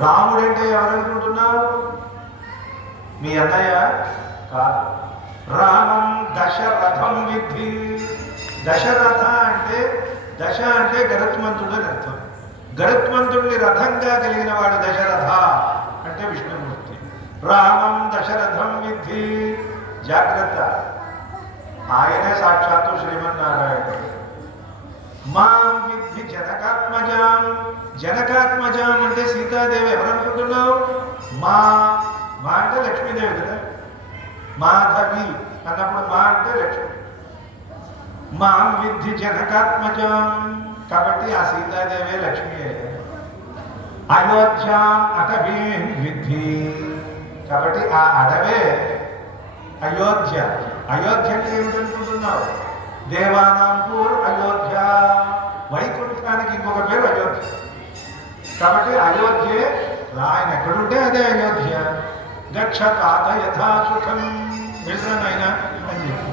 రాముడంటే ఎవరనుకుంటున్నావు? మీ అన్నయ్య కాదు. రామం దశరథం విద్ధి. దశరథ అంటే దశ అంటే గరుత్మంతుడు అని అర్థం. గరుత్మంతుడిని రథంగా కలిగిన వాడు దశరథ అంటే విష్ణుమూర్తి. రామం దశరథం విద్ధి. జాగ్రత్త, ఆయనే సాక్షాత్తు శ్రీమన్నారాయణుడు. మాం విద్ధి జనకాత్మజాం. జనకాత్మజాం అంటే సీతాదేవి. ఎవరనుకుంటున్నావు? మా మా అంటే లక్ష్మీదేవి కదా. మాధవి అన్నప్పుడు మా అంటే లక్ష్మి. మాం విద్ధి జనకాత్మజాం కాబట్టి ఆ సీతాదేవే లక్ష్మీ. అయోధ్యాం అటవీం విద్ధి కాబట్టి ఆ అడవే అయోధ్య. అయోధ్య అంటే ఏమిటనుకుంటున్నావు? దేవానాంపూర్ అయోధ్య. వైకుంఠానికి ఇంకొక పేరు అయోధ్య. కాబట్టి అయోధ్యే ఆయన ఎక్కడుంటే అదే అయోధ్య. గచ్చ తాత యథా సుఖం. వెళ్ళానైనా అని చెప్పి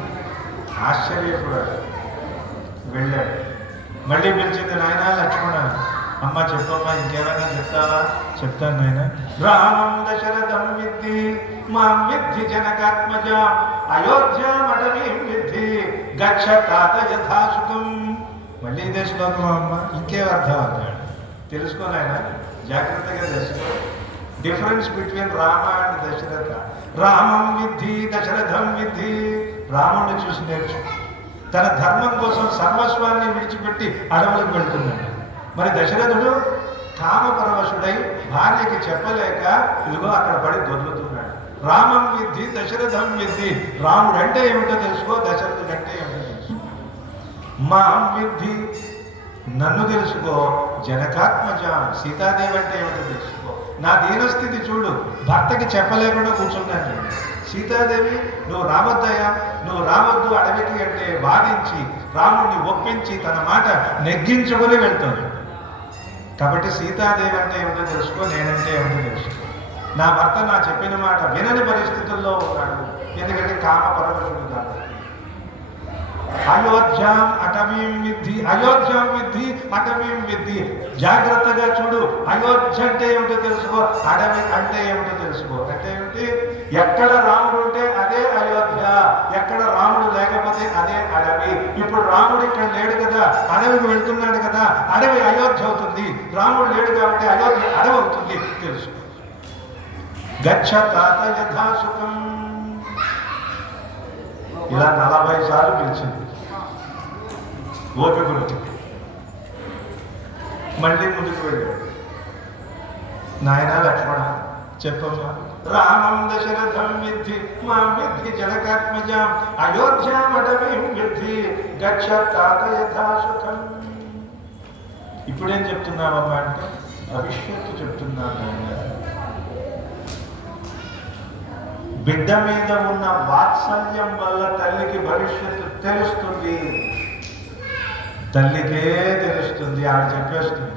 ఆశ్చర్యపోయాడు. వెళ్ళాడు. మళ్ళీ పిలిచింది, నాయన లక్ష్మణ, అమ్మ చెప్పమ్మా, ఇంకేమైనా చెప్తావా? చెప్తాను నాయన. రామం దశరథం విద్ధి మాం విద్ధి జనకాత్మజాం అయోధ్యామటవీం విద్ధి గచ్చ తాత యథా సుఖం. మళ్ళీ ఇదే శ్లోకం అమ్మ, ఇంకేం అర్థం అన్నాడు. తెలుసుకోనాయన, జాగ్రత్తగా తెలుసుకో. Difference between Rama and Dasharatha. రామం విద్ధి దశరథం విద్ధి. రాముడిని చూసి నేర్చు. తన ధర్మం కోసం సర్వస్వాన్ని విడిచిపెట్టి అడవులకు వెళ్తున్నాడు. మరి దశరథుడు కామపరవశుడై భార్యకి చెప్పలేక ఇదిగో అక్కడ పడి దొర్లుతున్నాడు. రామం విద్ధి దశరథం విద్ధి. రాముడు అంటే ఏమిటో తెలుసుకో, దశరథుడు అంటే ఏమిటో తెలుసుకో. మాం విద్ధి నన్ను తెలుసుకో, జనకాత్మజ సీతాదేవి అంటే ఏమిటో తెలుసుకో. నా దీనస్థితి చూడు, భర్తకి చెప్పలేకుండా కూర్చున్నాను. సీతాదేవి నువ్వు రావద్దయ్యా, నువ్వు రావద్దు అడవికి అంటే వాదించి రాముడిని ఒప్పించి తన మాట నెగ్గించుకొని వెళ్తాను. కాబట్టి సీతాదేవి అంటే ఏమిటో తెలుసుకో, నేనంటే ఏమిటో తెలుసుకో. నా భర్త నా చెప్పిన మాట వినని పరిస్థితుల్లో ఉన్నాడు, ఎందుకంటే కామపరవశుడు కాబట్టి. అయోధ్యాం అటవీం విద్ధి. అయోధ్యాం విద్ధి అటవీం విద్ధి. జాగ్రత్తగా చూడు. అయోధ్య అంటే ఏమిటో తెలుసుకో, అడవి అంటే ఏమిటో తెలుసుకో. అంటే ఏమిటి? ఎక్కడ రాముడు ఉంటే అదే అయోధ్య, ఎక్కడ రాముడు లేకపోతే అదే అడవి. ఇప్పుడు రాముడు ఇక్కడ లేడు కదా, అడవికి వెళ్తున్నాడు కదా, అడవి అయోధ్య అవుతుంది. రాముడు లేడు కాబట్టి అయోధ్య అడవి అవుతుంది. తెలుసుకో. గచ్చ తాత యథాసుఖం. ఇలా 40 సార్లు పిలిచింది ఓపికలు. మళ్ళీ ముందుకు వెళ్ళాడు. నాయన లక్ష్మణ చెప్పమ్మా. రామం దశరథం విద్ధి మాం విద్ధి జనకాత్మజాం అయోధ్యామటవీం విద్ధి గచ్చ తాత యథాసుఖం. ఇప్పుడేం చెప్తున్నావమ్మా అంటే భవిష్యత్తు చెప్తున్నాను. బిడ్డ మీద ఉన్న వాత్సల్యం వల్ల తల్లికి భవిష్యత్తు తెలుస్తుంది. తల్లికే తెలుస్తుంది, ఆవిడ చెప్పేస్తుంది.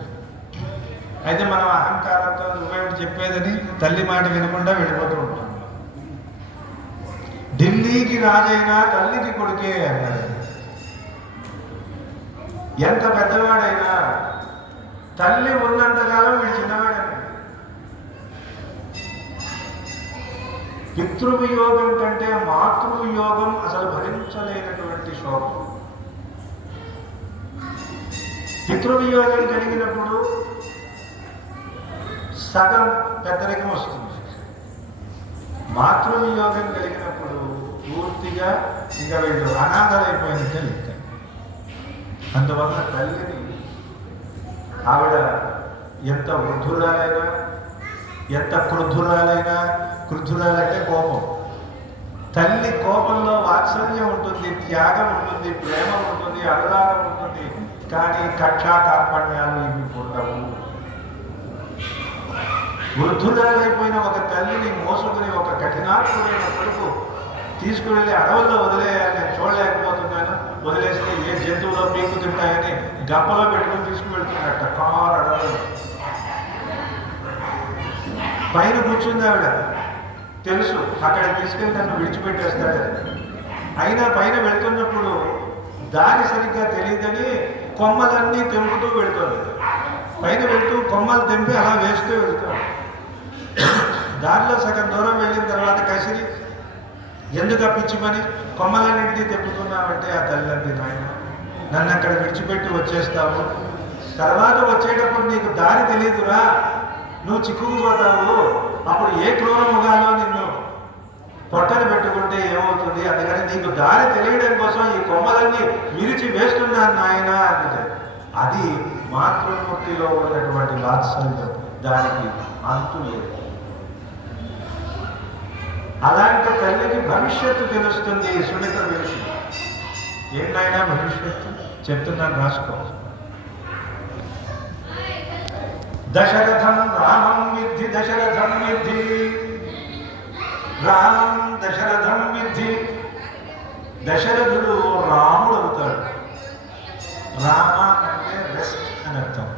అయితే మనం అహంకారంతో నువ్వేమిటి చెప్పేదని తల్లి మాట వినకుండా వెళ్ళిపోతూ ఉంటాం. ఢిల్లీకి రాజైనా తల్లికి కొడుకే అన్నాడు. ఎంత పెద్దవాడైనా తల్లి ఉన్నంతకాలం వీడు చిన్నవాడని. పితృవియోగం కంటే మాతృవియోగం అసలు భరించలేనటువంటి శోకం. పితృవియోగం కలిగినప్పుడు సగం పెద్దరికం వస్తుంది. మాతృవియోగం కలిగినప్పుడు పూర్తిగా ఇంకా వీళ్ళు అనాథలైపోయినట్టే లెక్క. అందువల్ల తల్లిని ఆవిడ ఎంత వృద్ధురాలైనా, ఎంత క్రుద్ధురాలైనా, క్రుద్ధురాలంటే కోపం. తల్లి కోపంలో వాత్సల్యం ఉంటుంది, త్యాగం ఉంటుంది, ప్రేమ ఉంటుంది, అనురాగం ఉంటుంది. కానీ కక్షా కార్పణ్యాలు ఇవి ఉండవు. వృద్ధురాలైపోయిన ఒక తల్లిని మోసుకుని ఒక కఠినాత్మైన కొడుకు తీసుకువెళ్ళి అడవుల్లో వదిలేయాలి. నేను చూడలేకపోతున్నాను, వదిలేస్తే ఏ జంతువులో పీకు తింటాయని గప్పలో పెట్టుకుని తీసుకువెళ్తున్నట్ట కారు అడవులు. పైన కూర్చుంది ఆవిడ, తెలుసు అక్కడ తీసుకెళ్ళి నన్ను విడిచిపెట్టేస్తాడు. అయినా పైన వెళ్తున్నప్పుడు దారి సరిగ్గా తెలియదని కొమ్మలన్నీ తెంపుతూ వెళ్తుంది. పైన వెళ్తూ కొమ్మలు తెంపి అలా వేస్తూ వెళ్తాడు. దారిలో సగం దూరం వెళ్ళిన తర్వాత కసిరి ఎందుకు పిచ్చి పని కొమ్మలన్నింటినీ తెప్పుతున్నావంటే ఆ తల్లి నాయన నన్ను అక్కడ విడిచిపెట్టి వచ్చేస్తావు, తర్వాత వచ్చేటప్పుడు నీకు దారి తెలియదురా, నువ్వు చిక్కుకుపోతావు, అప్పుడు ఏ క్రూరముగాలో నిన్ను పొట్టలు పెట్టుకుంటే ఏమవుతుంది, అందుకని నీకు దారి తెలియడం కోసం ఈ కొమ్మలన్నీ విరిచి వేస్తున్నాను నాయన అంటే అది మాతృమూర్తిలో ఉన్నటువంటి వాత్సల్యం, దానికి అంతు లేదు. అలాంటి తల్లికి భవిష్యత్తు తెలుస్తుంది. సునీత వేసి ఏంటైనా భవిష్యత్తు చెప్తున్నాను, రాసుకో. దశరథం రామం విద్ధి దశరథం విద్ధి, రామం దశరథం విద్ధి. దశరథుడు రాముడు అవుతాడు. రామ అంటే రెస్ట్ అని అర్థం,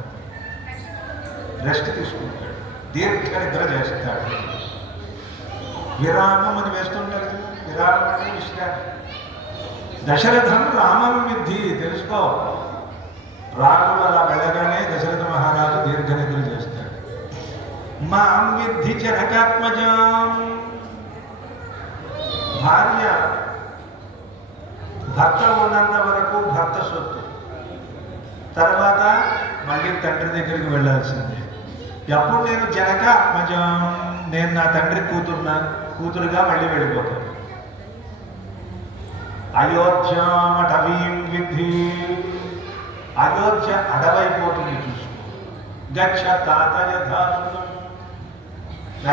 రెస్ట్ తీసుకుంటాడు, దీర్ఘ నిద్ర చేస్తాడు. విరామం అని వేస్తుంటారు కదా, విరామం అంటే విశ్రాంతి. దశరథం రామం విద్ధి తెలుసుకో. రాముడు అలా వెళ్ళగానే దశరథ మహారాజు దీర్ఘ నిద్ర చేస్తాడు. మాం విద్ధి జనకాత్మజం. భార్య భర్త ఉన్నంత వరకు భర్త సొత్తు, తర్వాత మళ్ళీ తండ్రి దగ్గరికి వెళ్ళాల్సిందే. ఎప్పుడు నేను జనకాత్మజం, నేను నా తండ్రి కూతురుగా మళ్ళీ వెళ్ళిపోతాను. అయోధ్యామటవీం విద్ధి. అయోధ్య అడవైపోతుంది చూసుకో. గచ్చ తాత యథాసుతం.